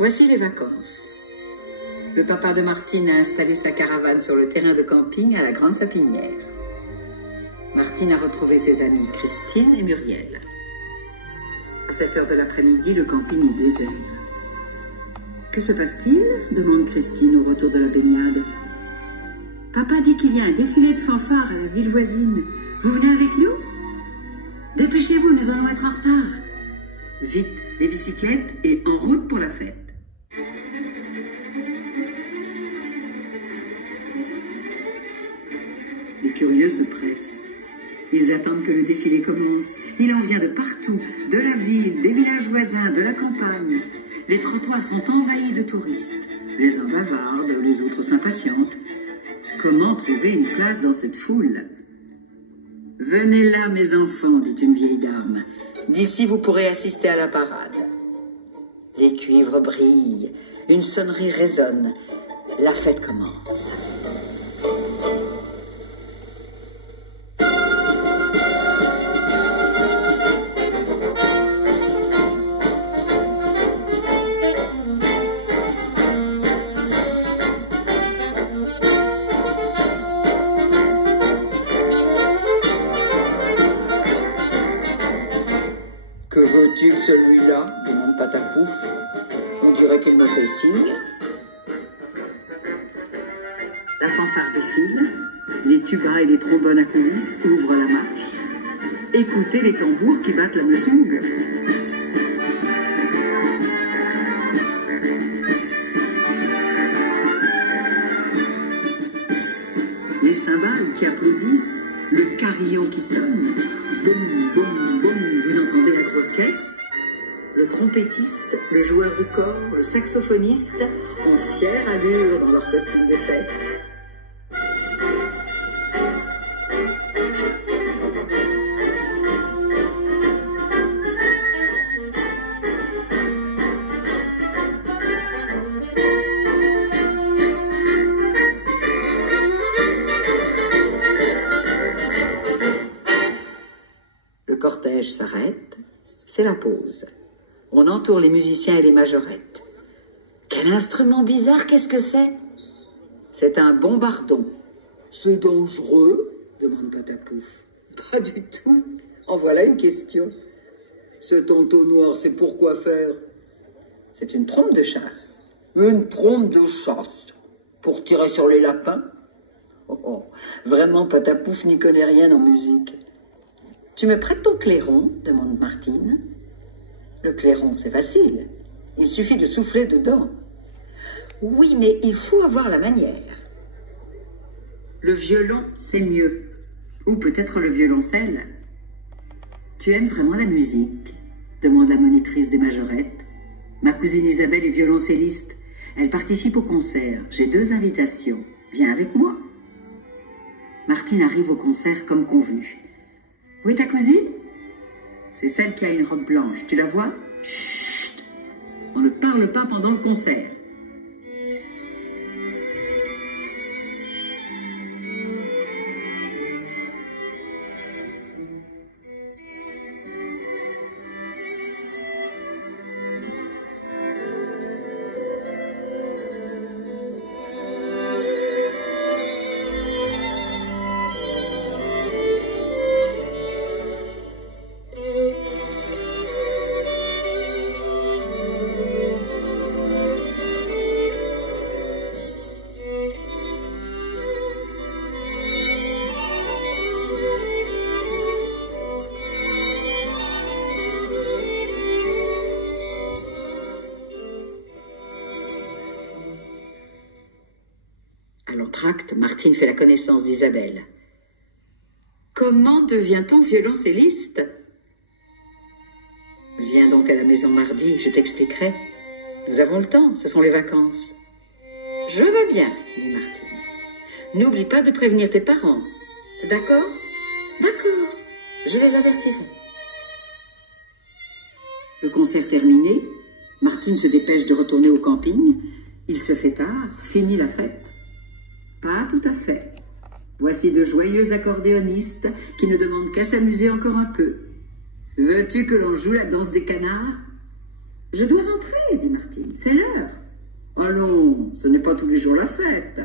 Voici les vacances. Le papa de Martine a installé sa caravane sur le terrain de camping à la Grande Sapinière. Martine a retrouvé ses amies Christine et Muriel. À 7 heures de l'après-midi, le camping est désert. Que se passe-t-il? Demande Christine au retour de la baignade. Papa dit qu'il y a un défilé de fanfares à la ville voisine. Vous venez avec nous? Dépêchez-vous, nous allons être en retard. Vite, les bicyclettes et en route pour la fête. Les curieux se pressent. Ils attendent que le défilé commence. Il en vient de partout, de la ville, des villages voisins, de la campagne. Les trottoirs sont envahis de touristes. Les uns bavardent, les autres s'impatientent. Comment trouver une place dans cette foule? Venez là, mes enfants, dit une vieille dame. D'ici, vous pourrez assister à la parade. Les cuivres brillent, une sonnerie résonne. La fête commence. Que veut-il celui-là? Demande Patapouf. On dirait qu'il me fait signe. La fanfare défile. Les tubas et les trombones à coulisses ouvrent la marche. Écoutez les tambours qui battent la mesure. Les cymbales qui applaudissent, le carillon qui sonne. Boum, boum, boum, vous entendez la grosse caisse? Le trompettiste, le joueur de corps, le saxophoniste ont fière allure dans leur costume de fête. Le cortège s'arrête, c'est la pause. On entoure les musiciens et les majorettes. Quel instrument bizarre, qu'est-ce que c'est? C'est un bombardon. C'est dangereux? Demande Patapouf. Pas du tout. En voilà une question. Cet entonnoir, c'est pour quoi faire? C'est une trompe de chasse. Une trompe de chasse? Pour tirer sur les lapins? Oh, vraiment, Patapouf n'y connaît rien en musique. Tu me prêtes ton clairon? Demande Martine. Le clairon, c'est facile. Il suffit de souffler dedans. Oui, mais il faut avoir la manière. Le violon, c'est mieux. Ou peut-être le violoncelle. Tu aimes vraiment la musique? Demande la monitrice des majorettes. Ma cousine Isabelle est violoncelliste. Elle participe au concert. J'ai 2 invitations. Viens avec moi. Martine arrive au concert comme convenu. Où est ta cousine? C'est celle qui a une robe blanche. Tu la vois? Chut! On ne parle pas pendant le concert. À l'entracte, Martine fait la connaissance d'Isabelle. Comment devient-on violoncelliste? Viens donc à la maison mardi, je t'expliquerai. Nous avons le temps, ce sont les vacances. Je veux bien, dit Martine. N'oublie pas de prévenir tes parents. C'est d'accord? D'accord, je les avertirai. Le concert terminé, Martine se dépêche de retourner au camping. Il se fait tard, finit la fête. Pas tout à fait. Voici de joyeux accordéonistes qui ne demandent qu'à s'amuser encore un peu. Veux-tu que l'on joue la danse des canards? Je dois rentrer, dit Martine. C'est l'heure. Oh non, ce n'est pas tous les jours la fête.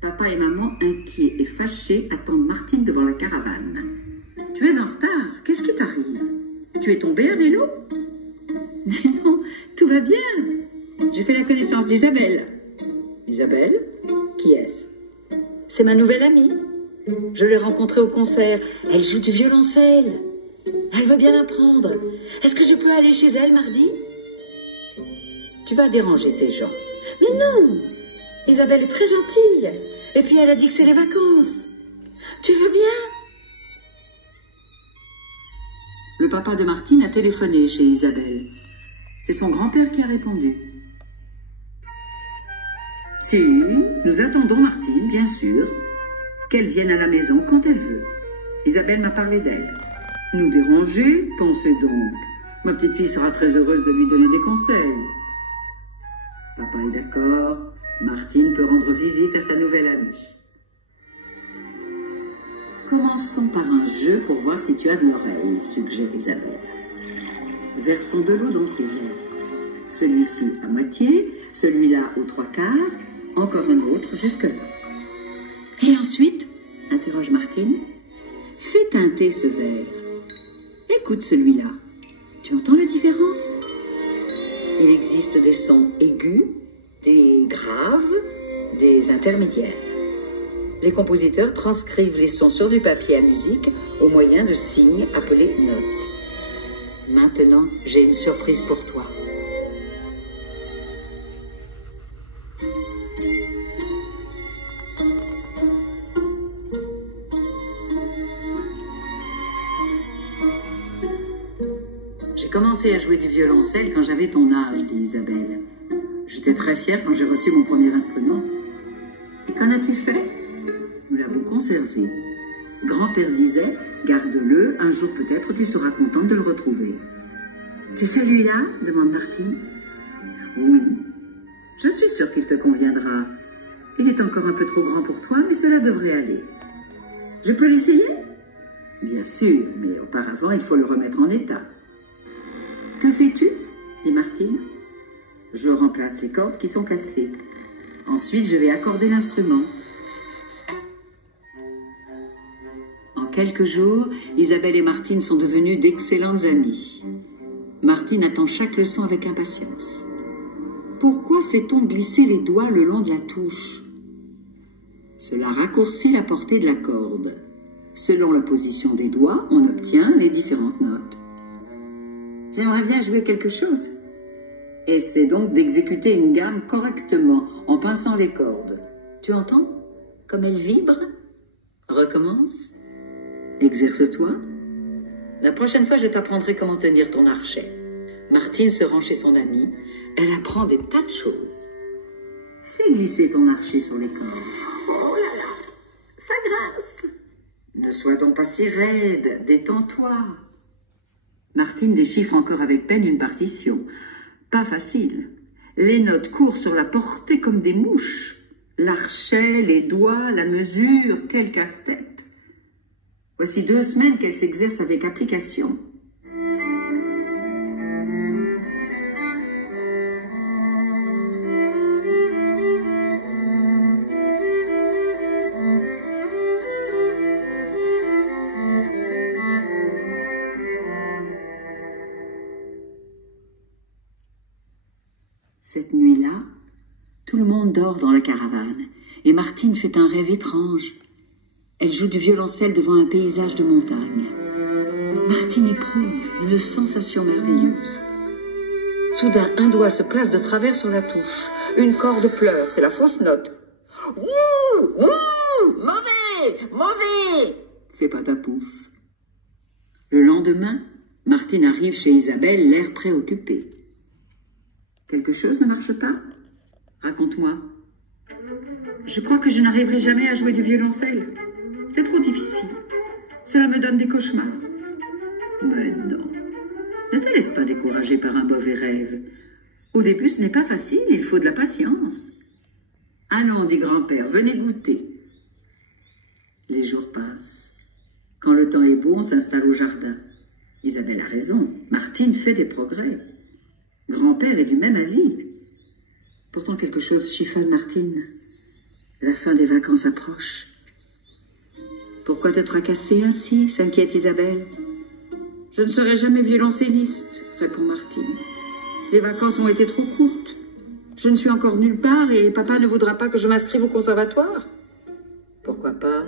Papa et maman, inquiets et fâchés, attendent Martine devant la caravane. Tu es en retard. Qu'est-ce qui t'arrive? Tu es tombée à vélo? Mais non, tout va bien. J'ai fait la connaissance d'Isabelle. Isabelle? Qui est-ce? C'est ma nouvelle amie. Je l'ai rencontrée au concert. Elle joue du violoncelle. Elle veut bien apprendre. Est-ce que je peux aller chez elle mardi? Tu vas déranger ces gens. Mais non! Isabelle est très gentille. Et puis elle a dit que c'est les vacances. Tu veux bien? Le papa de Martine a téléphoné chez Isabelle. C'est son grand-père qui a répondu. Si, nous attendons Martine, bien sûr. Qu'elle vienne à la maison quand elle veut. Isabelle m'a parlé d'elle. Nous déranger, pensez donc. Ma petite fille sera très heureuse de lui donner des conseils. Papa est d'accord. Martine peut rendre visite à sa nouvelle amie. Commençons par un jeu pour voir si tu as de l'oreille, suggère Isabelle. Versons de l'eau dans ses verres. Celui-ci à moitié, celui-là aux 3/4, encore un autre jusque-là. Et ensuite, interroge Martine, fais teinter ce verre. Écoute celui-là. Tu entends la différence? Il existe des sons aigus, des graves, des intermédiaires. Les compositeurs transcrivent les sons sur du papier à musique au moyen de signes appelés notes. Maintenant, j'ai une surprise pour toi. J'ai commencé à jouer du violoncelle quand j'avais ton âge, dit Isabelle. J'étais très fière quand j'ai reçu mon premier instrument. Et qu'en as-tu fait? Nous l'avons conservé. Grand-père disait, garde-le, un jour peut-être tu seras contente de le retrouver. C'est celui-là? Demande Martine. Oui, je suis sûre qu'il te conviendra. Il est encore un peu trop grand pour toi, mais cela devrait aller. Je peux l'essayer? Bien sûr, mais auparavant il faut le remettre en état. Que fais-tu? Dit Martine. Je remplace les cordes qui sont cassées. Ensuite, je vais accorder l'instrument. En quelques jours, Isabelle et Martine sont devenues d'excellentes amies. Martine attend chaque leçon avec impatience. Pourquoi fait-on glisser les doigts le long de la touche? Cela raccourcit la portée de la corde. Selon la position des doigts, on obtient les différentes notes. J'aimerais bien jouer quelque chose. Essaie donc d'exécuter une gamme correctement en pinçant les cordes. Tu entends? Comme elles vibrent? Recommence. Exerce-toi. La prochaine fois, je t'apprendrai comment tenir ton archet. Martine se rend chez son amie. Elle apprend des tas de choses. Fais glisser ton archet sur les cordes. Oh là là, ça grince. Ne sois donc pas si raide, détends-toi. Martine déchiffre encore avec peine une partition. Pas facile. Les notes courent sur la portée comme des mouches. L'archet, les doigts, la mesure, quel casse-tête. Voici 2 semaines qu'elle s'exerce avec application. Cette nuit-là, tout le monde dort dans la caravane et Martine fait un rêve étrange. Elle joue du violoncelle devant un paysage de montagne. Martine éprouve une sensation merveilleuse. Soudain, un doigt se place de travers sur la touche. Une corde pleure, c'est la fausse note. « Ouh, ouh, mauvais, mauvais !» fait Patapouf. Le lendemain, Martine arrive chez Isabelle, l'air préoccupé. Quelque chose ne marche pas? Raconte-moi. Je crois que je n'arriverai jamais à jouer du violoncelle. C'est trop difficile. Cela me donne des cauchemars. Mais non. Ne te laisse pas décourager par un mauvais rêve. Au début, ce n'est pas facile, il faut de la patience. Allons, dit grand-père, venez goûter. Les jours passent. Quand le temps est beau, on s'installe au jardin. Isabelle a raison. Martine fait des progrès. Grand-père est du même avis. Pourtant quelque chose chiffonne Martine. La fin des vacances approche. Pourquoi te tracasser ainsi, s'inquiète Isabelle. Je ne serai jamais violoncelliste, répond Martine. Les vacances ont été trop courtes. Je ne suis encore nulle part et papa ne voudra pas que je m'inscrive au conservatoire. Pourquoi pas?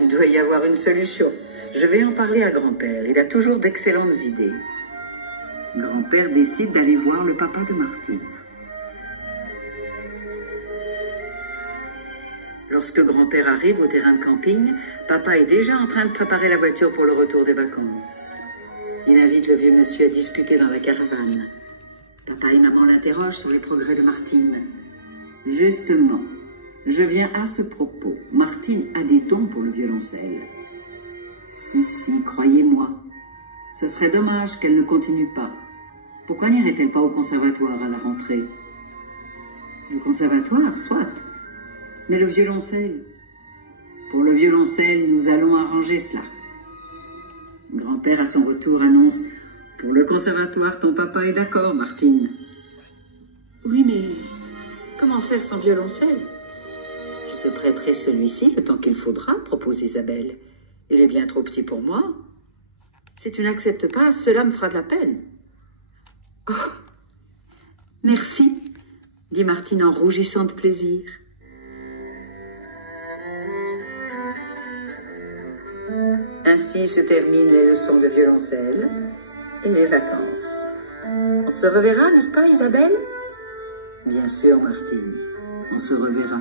Il doit y avoir une solution. Je vais en parler à grand-père. Il a toujours d'excellentes idées. Grand-père décide d'aller voir le papa de Martine. Lorsque grand-père arrive au terrain de camping, papa est déjà en train de préparer la voiture pour le retour des vacances. Il invite le vieux monsieur à discuter dans la caravane. Papa et maman l'interrogent sur les progrès de Martine. Justement, je viens à ce propos. Martine a des dons pour le violoncelle. Si, croyez-moi. Ce serait dommage qu'elle ne continue pas. Pourquoi n'irait-elle pas au conservatoire à la rentrée? Le conservatoire, soit. Mais le violoncelle? Pour le violoncelle, nous allons arranger cela. Grand-père, à son retour, annonce: pour le conservatoire, ton papa est d'accord, Martine. Oui, mais comment faire sans violoncelle? Je te prêterai celui-ci le temps qu'il faudra, propose Isabelle. Il est bien trop petit pour moi. Si tu n'acceptes pas, cela me fera de la peine. Oh, merci, dit Martine en rougissant de plaisir. Ainsi se terminent les leçons de violoncelle et les vacances. On se reverra, n'est-ce pas, Isabelle? Bien sûr, Martine, on se reverra.